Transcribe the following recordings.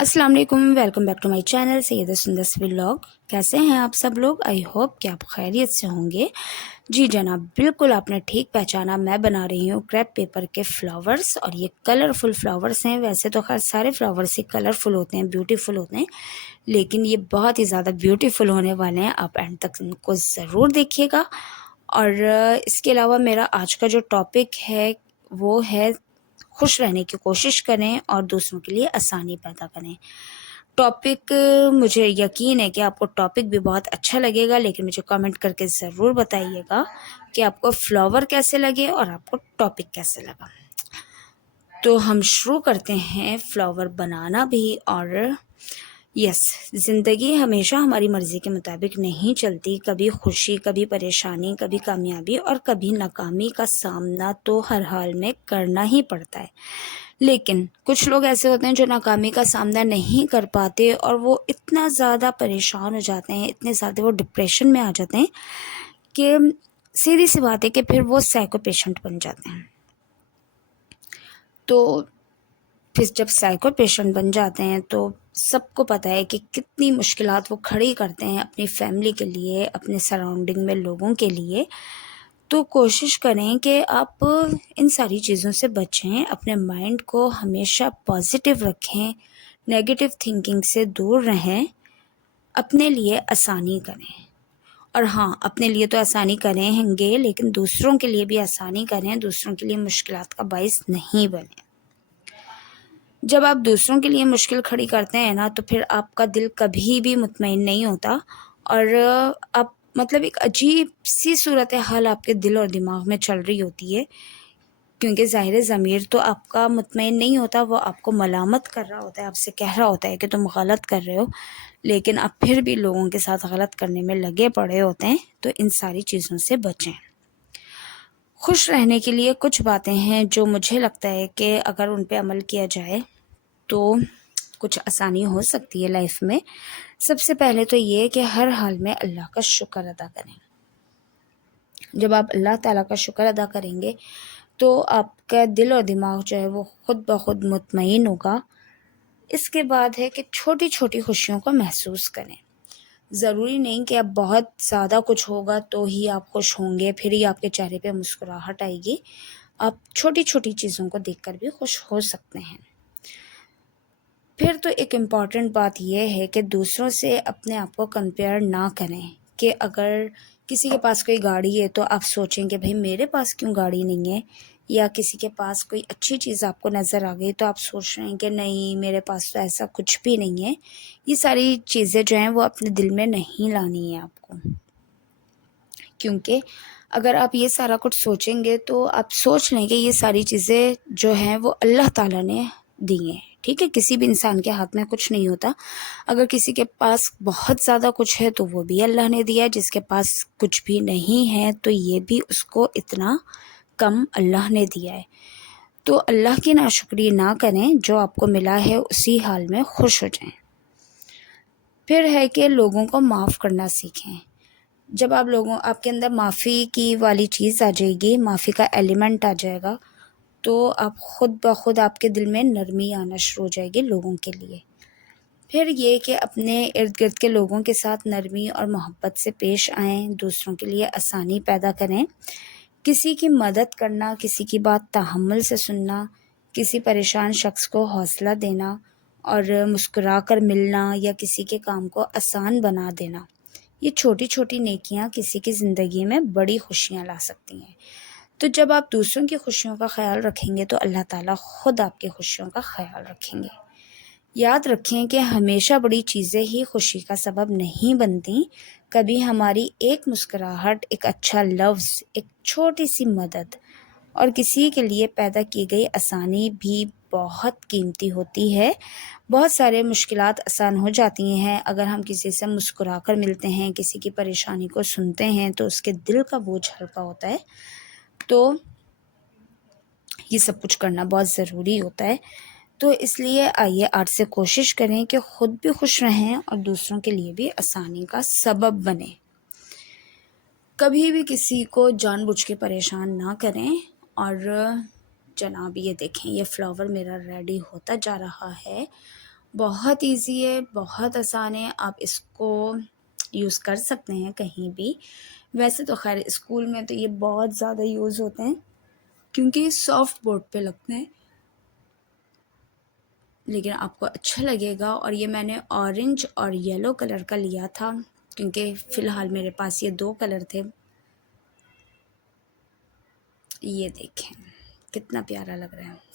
अस्सलाम वालेकुम, welcome back to my channel Syeda Sundar vlog. कैसे हैं आप सब लोग? आई होप कि आप खैरियत से होंगे। जी जनाब, बिल्कुल आपने ठीक पहचाना। मैं बना रही हूँ क्रेप पेपर के फ्लावर्स, और ये कलरफुल फ्लावर्स हैं। वैसे तो खैर सारे फ्लावर्स ही कलरफुल होते हैं, ब्यूटीफुल होते हैं, लेकिन ये बहुत ही ज़्यादा ब्यूटीफुल होने वाले हैं। आप एंड तक इनको ज़रूर देखिएगा। और इसके अलावा मेरा आज का जो टॉपिक है वो है खुश रहने की कोशिश करें और दूसरों के लिए आसानी पैदा करें। टॉपिक, मुझे यकीन है कि आपको टॉपिक भी बहुत अच्छा लगेगा, लेकिन मुझे कमेंट करके ज़रूर बताइएगा कि आपको फ्लावर कैसे लगे और आपको टॉपिक कैसे लगा। तो हम शुरू करते हैं फ्लावर बनाना भी। और यस, ज़िंदगी हमेशा हमारी मर्ज़ी के मुताबिक नहीं चलती। कभी खुशी, कभी परेशानी, कभी कामयाबी और कभी नाकामी का सामना तो हर हाल में करना ही पड़ता है। लेकिन कुछ लोग ऐसे होते हैं जो नाकामी का सामना नहीं कर पाते, और वो इतना ज़्यादा परेशान हो जाते हैं, इतने ज़्यादा वो डिप्रेशन में आ जाते हैं कि सीधी सी बात है कि फिर वो साइको पेशेंट बन जाते हैं। तो फिर जब साइको पेशेंट बन जाते हैं तो सबको पता है कि कितनी मुश्किलात वो खड़ी करते हैं अपनी फैमिली के लिए, अपने सराउंडिंग में लोगों के लिए। तो कोशिश करें कि आप इन सारी चीज़ों से बचें, अपने माइंड को हमेशा पॉजिटिव रखें, नेगेटिव थिंकिंग से दूर रहें, अपने लिए आसानी करें। और हाँ, अपने लिए तो आसानी करेंगे, लेकिन दूसरों के लिए भी आसानी करें, दूसरों के लिए मुश्किलात का बाइस नहीं बने। जब आप दूसरों के लिए मुश्किल खड़ी करते हैं ना, तो फिर आपका दिल कभी भी मुतमईन नहीं होता, और आप मतलब एक अजीब सी सूरत हाल आपके दिल और दिमाग में चल रही होती है, क्योंकि ज़ाहिर ज़मीर तो आपका मुतमईन नहीं होता, वो आपको मलामत कर रहा होता है, आपसे कह रहा होता है कि तुम गलत कर रहे हो, लेकिन आप फिर भी लोगों के साथ गलत करने में लगे पड़े होते हैं। तो इन सारी चीज़ों से बचें। खुश रहने के लिए कुछ बातें हैं जो मुझे लगता है कि अगर उन पे अमल किया जाए तो कुछ आसानी हो सकती है लाइफ में। सबसे पहले तो ये कि हर हाल में अल्लाह का शुक्र अदा करें। जब आप अल्लाह ताला का शुक्र अदा करेंगे तो आपका दिल और दिमाग जो है वो खुद ब खुद मुतमईन होगा। इसके बाद है कि छोटी छोटी खुशियों को महसूस करें। ज़रूरी नहीं कि अब बहुत ज़्यादा कुछ होगा तो ही आप खुश होंगे, फिर ही आपके चेहरे पे मुस्कुराहट आएगी। आप छोटी छोटी चीज़ों को देखकर भी खुश हो सकते हैं। फिर तो एक इम्पॉर्टेंट बात यह है कि दूसरों से अपने आप को कंपेयर ना करें, कि अगर किसी के पास कोई गाड़ी है तो आप सोचें कि भाई मेरे पास क्यों गाड़ी नहीं है, या किसी के पास कोई अच्छी चीज़ आपको नज़र आ गई तो आप सोच रहे हैं कि नहीं मेरे पास तो ऐसा कुछ भी नहीं है। ये सारी चीज़ें जो हैं वो अपने दिल में नहीं लानी है आपको, क्योंकि अगर आप ये सारा कुछ सोचेंगे तो आप सोच लें कि ये सारी चीज़ें जो हैं वो अल्लाह ताला ने दी हैं। ठीक है, किसी भी इंसान के हाथ में कुछ नहीं होता। अगर किसी के पास बहुत ज़्यादा कुछ है तो वो भी अल्लाह ने दिया है, जिसके पास कुछ भी नहीं है तो ये भी उसको इतना कम अल्लाह ने दिया है। तो अल्लाह की नाशुक्री ना करें, जो आपको मिला है उसी हाल में खुश हो जाएं। फिर है कि लोगों को माफ़ करना सीखें। जब आप लोगों आपके अंदर माफ़ी की वाली चीज़ आ जाएगी, माफ़ी का एलिमेंट आ जाएगा, तो आप खुद ब खुद आपके दिल में नरमी आना शुरू हो जाएगी लोगों के लिए। फिर ये कि अपने इर्द गिर्द के लोगों के साथ नरमी और मोहब्बत से पेश आएँ, दूसरों के लिए आसानी पैदा करें। किसी की मदद करना, किसी की बात तहम्मुल से सुनना, किसी परेशान शख्स को हौसला देना और मुस्कुरा कर मिलना या किसी के काम को आसान बना देना, ये छोटी छोटी नेकियां किसी की ज़िंदगी में बड़ी खुशियां ला सकती हैं। तो जब आप दूसरों की खुशियों का ख्याल रखेंगे तो अल्लाह ताला खुद आपकी खुशियों का ख्याल रखेंगे। याद रखें कि हमेशा बड़ी चीज़ें ही खुशी का सबब नहीं बनती। कभी हमारी एक मुस्कुराहट, एक अच्छा लफ्ज़, एक छोटी सी मदद और किसी के लिए पैदा की गई आसानी भी बहुत कीमती होती है। बहुत सारे मुश्किलात आसान हो जाती हैं अगर हम किसी से मुस्कुरा कर मिलते हैं, किसी की परेशानी को सुनते हैं तो उसके दिल का बोझ हल्का होता है। तो ये सब कुछ करना बहुत ज़रूरी होता है। तो इसलिए आइए आज से कोशिश करें कि ख़ुद भी खुश रहें और दूसरों के लिए भी आसानी का सबब बने। कभी भी किसी को जानबूझ के परेशान ना करें। और जनाब ये देखें, ये फ्लावर मेरा रेडी होता जा रहा है بہت ایزی ہے، بہت آسان ہے، آپ اس کو یوز کر سکتے ہیں کہیں بھی. ویسے تو خیر اسکول میں تو یہ بہت زیادہ یوز ہوتے ہیں کیونکہ یہ سافٹ بورڈ پہ لگتے ہیں، لیکن آپ کو اچھا لگے گا. اور یہ میں نے اورنج اور یلو کلر کا لیا تھا کیونکہ فی الحال میرے پاس یہ 2 کلر تھے. یہ دیکھیں کتنا پیارا لگ رہا ہے.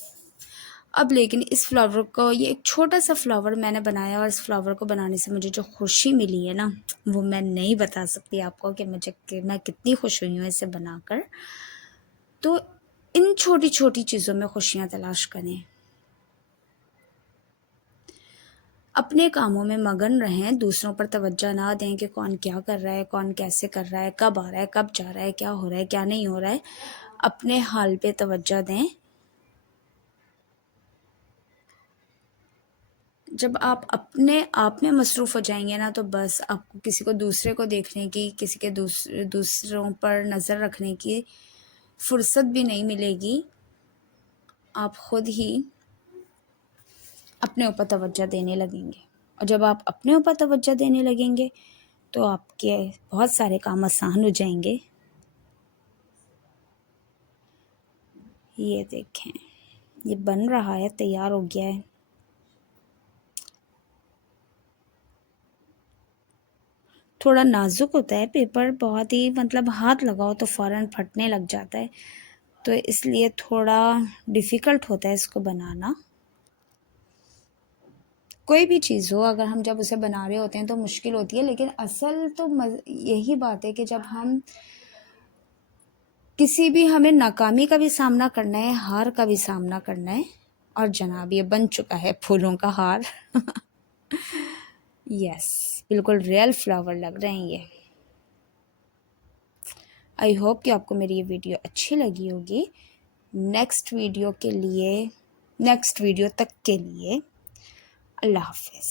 اب لیکن اس فلاور کو، یہ ایک چھوٹا سا فلاور میں نے بنایا، اور اس فلاور کو بنانے سے مجھے جو خوشی ملی ہے نا، وہ میں نہیں بتا سکتی آپ کو کہ میں کتنی خوش ہوئی ہوں اسے بنا کر. تو ان چھوٹی چھوٹی چیزوں میں خوشیاں تلاش کریں، اپنے کاموں میں مگن رہیں، دوسروں پر توجہ نہ دیں کہ کون کیا کر رہا ہے، کون کیسے کر رہا ہے، کب آ رہا ہے، کب جا رہا ہے، کیا ہو رہا ہے، کیا نہیں ہو رہا ہے. اپنے حال پہ توجہ دیں. جب آپ اپنے آپ میں مصروف ہو جائیں گے نا، تو بس آپ کو کسی کو دوسرے کو دیکھنے کی، کسی کے دوسروں پر نظر رکھنے کی فرصت بھی نہیں ملے گی. آپ خود ہی اپنے اوپر توجہ دینے لگیں گے، اور جب آپ اپنے اوپر توجہ دینے لگیں گے تو آپ کے بہت سارے کام آسان ہو جائیں گے. یہ دیکھیں یہ بن رہا ہے، تیار ہو گیا ہے. تھوڑا نازک ہوتا ہے پیپر، بہت ہی مطلب ہاتھ لگاؤ تو فوراً پھٹنے لگ جاتا ہے، تو اس لیے تھوڑا ڈیفیکلٹ ہوتا ہے اس کو بنانا. کوئی بھی چیز ہو، اگر ہم جب اسے بنا رہے ہوتے ہیں تو مشکل ہوتی ہے، لیکن اصل تو یہی بات ہے کہ جب ہم کسی بھی، ہمیں ناکامی کا بھی سامنا کرنا ہے، ہار کا بھی سامنا کرنا ہے. اور جناب یہ بن چکا ہے پھولوں کا ہار. یس، بالکل ریئل فلاور لگ رہے ہیں یہ. آئی ہوپ کہ آپ کو میری یہ ویڈیو اچھی لگی ہوگی. نیکسٹ ویڈیو تک کے لیے اللہ حافظ.